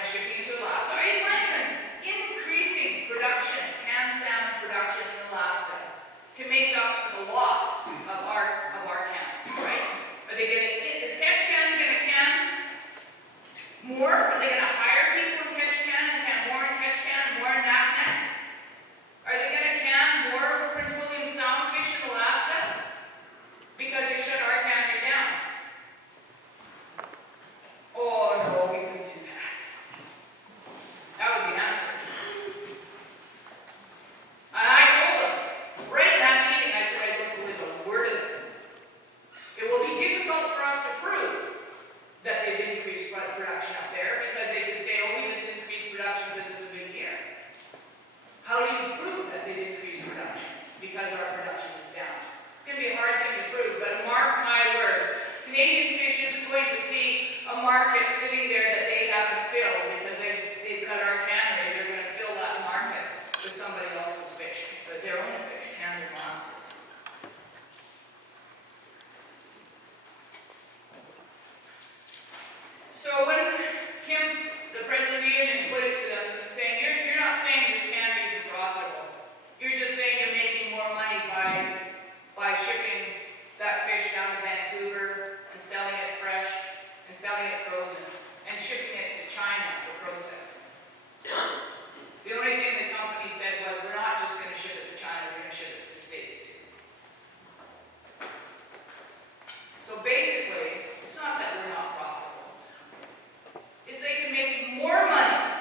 on shipping to Alaska? Are you planning on increasing production, canned salmon production in Alaska to make up for the loss of our cans, right? Are they going to, is Catch Can going to can more? Are they going to hire people in Catch Can and can more in Catch Can and more in Naknek? Are they going to can more Prince William Sound fish in Alaska? Because they shut our cannery down. Oh no, we wouldn't do that. That was the answer. And I told them, right in that meeting, I said I don't believe a word of it. It will be difficult for us to prove that they've increased production up there because they could say, oh, we just increased production because it's a big year. How do you prove that they've increased production? Because our production is down. It's going to be a hard thing to prove, but mark my words. Canadian fish is going to see a market sitting there that they haven't filled because they've cut our cannery. They're going to fill that market with somebody else's fish, but their own fish, canned and monster. So when Kim, the president of the union, put it to them, saying, you're not saying this cannery isn't profitable. You're just saying you're making more money by shipping that fish down to Vancouver and selling it fresh and selling it frozen and shipping it to China for processing. The only thing the company said was, we're not just going to ship it to China, we're going to ship it to the States too. So basically, it's not that we're not profitable. It's they can make more money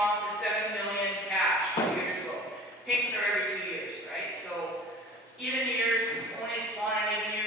off with 7 million cash 2 years ago. Pinks are every 2 years, right? So even years, only spawn, and even years